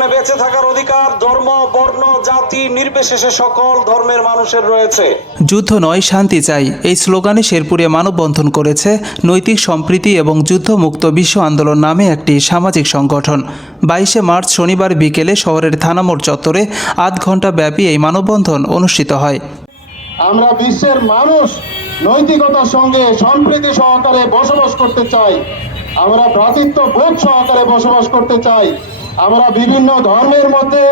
এখানে বেঁচে থাকার অধিকার ধর্ম, বর্ণ, জাতি নির্বিশেষে সকল ধর্মের মানুষের রয়েছে। যুদ্ধ নয়, শান্তি চাই, এই স্লোগানে শেরপুরে মানববন্ধন করেছে নৈতিক সম্প্রীতি এবং যুদ্ধমুক্ত বিশ্ব আন্দোলন নামে একটি সামাজিক সংগঠন। 22শে মার্চ শনিবার বিকেলে শহরের থানামোড় চত্বরে আধ ঘণ্টা ব্যাপী এই মানববন্ধন অনুষ্ঠিত হয়। আমরা বিশ্বের মানুষ নৈতিকতার সঙ্গে সম্প্রীতি সহকারে বসবাস করতে চাই। আমরা ভ্রাতৃত্ব বোধ সহকারে বসবাস করতে চাই। আমরা বিভিন্ন ধর্মের মধ্যে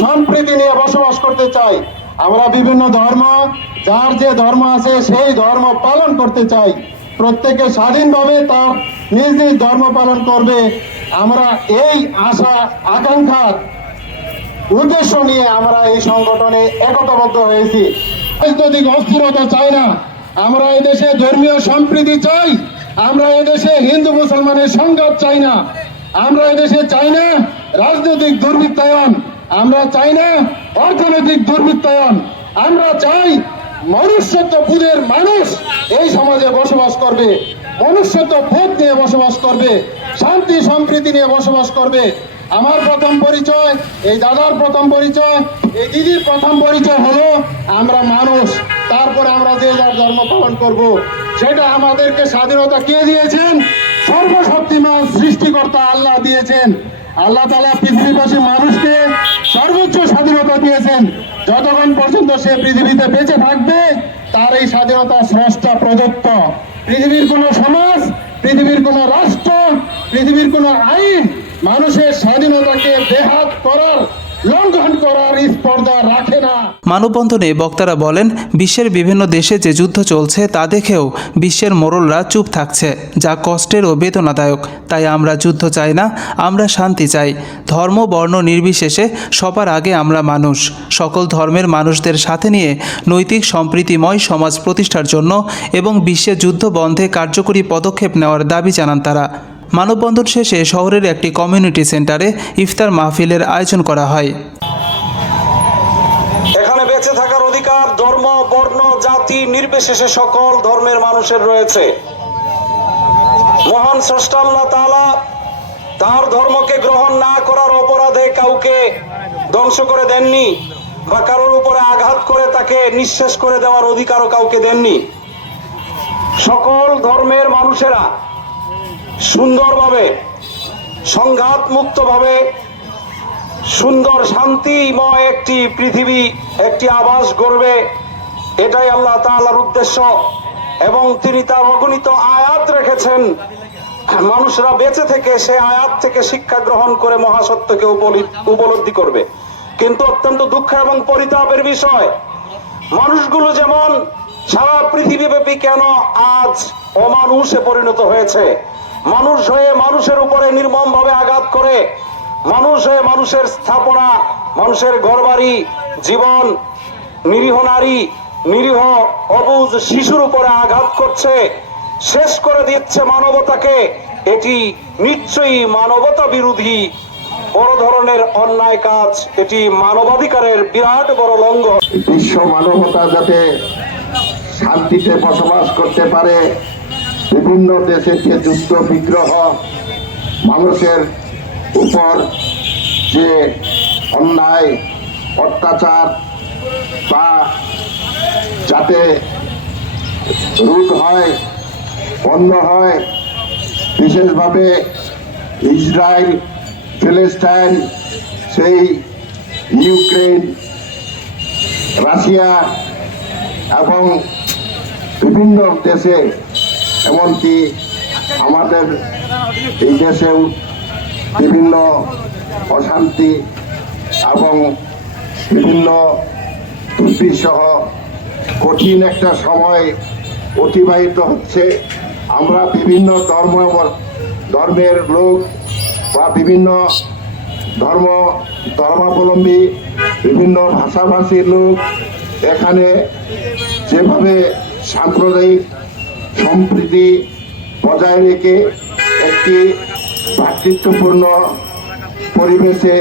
সম্প্রীতি নিয়ে বসবাস করতে চাই। আমরা বিভিন্ন ধর্ম, যার যে ধর্ম আছে সেই ধর্ম পালন করতে চাই। প্রত্যেকে স্বাধীনভাবে তার নিজ নিজ ধর্ম পালন করবে। আমরা এই আশা আকাঙ্ক্ষার উদ্দেশ্য নিয়ে আমরা এই সংগঠনে একতাবদ্ধ হয়েছি। রাজনৈতিক অস্থিরতা চাই না, আমরা এদেশে ধর্মীয় সম্প্রীতি চাই। আমরা এদেশে হিন্দু মুসলমানের সংঘাত চাই না। আমরা এদেশে চাই না রাজনৈতিক দুর্বৃত্তায়ন। আমরা চাই না অর্থনৈতিক দুর্বৃত্তায়ন। আমরা চাই মনুষ্যত্ব বোধের মানুষ এই সমাজে বসবাস করবে, মনুষ্যত্ব বোধ নিয়ে বসবাস করবে, শান্তি সম্প্রীতি নিয়ে বসবাস করবে। আমার প্রথম পরিচয়, এই দাদার প্রথম পরিচয়, এই দিদির প্রথম পরিচয় হলো আমরা মানুষ। তারপর আমরা যে যার ধর্ম পালন করব। সেটা আমাদেরকে স্বাধীনতা কে দিয়েছেন? সর্বশক্তিমান সৃষ্টিকর্তা আল্লাহ দিয়েছেন। আল্লাহ তাআলা পৃথিবীবাসী মানুষকে সর্বোচ্চ স্বাধীনতা দিয়েছেন। যতক্ষণ পর্যন্ত সে পৃথিবীতে বেঁচে থাকবে তার এই স্বাধীনতা স্রষ্টা প্রদত্ত। পৃথিবীর কোনো সমাজ, পৃথিবীর কোনো রাষ্ট্র, পৃথিবীর কোনো আইন মানুষের স্বাধীনতাকে বেহাত করার, লঙ্ঘন করার স্পর্ধা রাখে না। মানববন্ধনে বক্তারা বলেন, বিশ্বের বিভিন্ন দেশে যে যুদ্ধ চলছে তা দেখেও বিশ্বের মোড়লরা চুপ থাকছে, যা কষ্টের ও বেদনাদায়ক। তাই আমরা যুদ্ধ চাই না, আমরা শান্তি চাই। ধর্ম বর্ণ নির্বিশেষে সবার আগে আমরা মানুষ। সকল ধর্মের মানুষদের সাথে নিয়ে নৈতিক সম্প্রীতিময় সমাজ প্রতিষ্ঠার জন্য এবং বিশ্বে যুদ্ধ বন্ধে কার্যকরী পদক্ষেপ নেওয়ার দাবি জানান তারা। মানববন্ধন শেষে শহরের একটি কমিউনিটি সেন্টারে ইফতার মাহফিলের আয়োজন করা হয়। এখানে বেঁচে থাকার অধিকার ধর্ম, বর্ণ, জাতি নির্বিশেষে সকল ধর্মের মানুষের রয়েছে। মহান স্রষ্টা আল্লাহ তাআলা তার ধর্মকে গ্রহণ না করার অপরাধে কাউকে ধ্বংস করে দেননি, বা কারোর উপরে আঘাত করে তাকে নিঃশেষ করে দেওয়ার অধিকারও কাউকে দেননি। সকল ধর্মের মানুষেরা সুন্দরভাবে, সংঘাত মুক্তভাবে সুন্দর শান্তিময় একটি পৃথিবী, একটি আবাস গড়বে, এটাই আল্লাহ তাআলার উদ্দেশ্য। এবং তিনি তার অগণিত আয়াত রেখেছেন, মানুষরা বেঁচে থেকে সে আয়াত থেকে শিক্ষা গ্রহণ করে মহাসত্যকে উপলব্ধি করবে। কিন্তু অত্যন্ত দুঃখ এবং পরিতাপের বিষয়, মানুষগুলো যেমন সারা পৃথিবীব্যাপী কেন আজ অমানুষে পরিণত হয়েছে। মানুষ হয়ে মানুষের উপরে নির্মমভাবে আঘাত করে, মানুষ হয়ে মানুষের স্থাপনা, মানুষের ঘরবাড়ি, জীবন, নিরীহ নারী, নিরীহ অবুঝ শিশুর উপরে আঘাত করছে, শেষ করে দিচ্ছে মানবতাকে। এটি নিশ্চয়ই মানবতা বিরোধী বড় ধরনের অন্যায় কাজ। এটি মানবাধিকারের বিরাট বড় লঙ্ঘন। বিশ্ব মানবতা যাতে শান্তিতে বসবাস করতে পারে, বিভিন্ন দেশের যে যুদ্ধ বিগ্রহ, মানুষের উপর যে অন্যায় অত্যাচার তা যাতে রোধ হয়, বন্ধ হয়, বিশেষভাবে ইসরায়েল, ফিলিস্তিন, সেই ইউক্রেন, রাশিয়া এবং বিভিন্ন দেশে, এমনকি আমাদের এই দেশেও বিভিন্ন অশান্তি এবং বিভিন্ন ত্রুটিসহ কঠিন একটা সময় অতিবাহিত হচ্ছে। আমরা বিভিন্ন ধর্মের লোক বা বিভিন্ন ধর্মাবলম্বী, বিভিন্ন ভাষাভাষীর লোক এখানে যেভাবে সাম্প্রদায়িক সম্প্রীতি বজায় রেখে একটি ভ্রাতৃত্বপূর্ণ পরিবেশে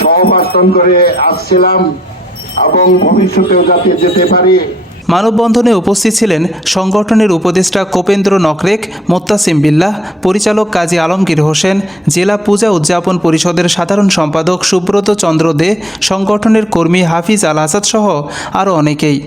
সহবাসন করে আসছিলাম এবং ভবিষ্যতেও যাতে যেতে পারি মানববন্ধনে উপস্থিত ছিলেন সংগঠনের উপদেষ্টা কোপেন্দ্র নকরেক, মোত্তাসিম বিল্লাহ, পরিচালক কাজী আলমগীর হোসেন, জেলা পূজা উদযাপন পরিষদের সাধারণ সম্পাদক সুব্রত চন্দ্র দে, সংগঠনের কর্মী হাফিজ আল আসাদ সহ আরও অনেকেই।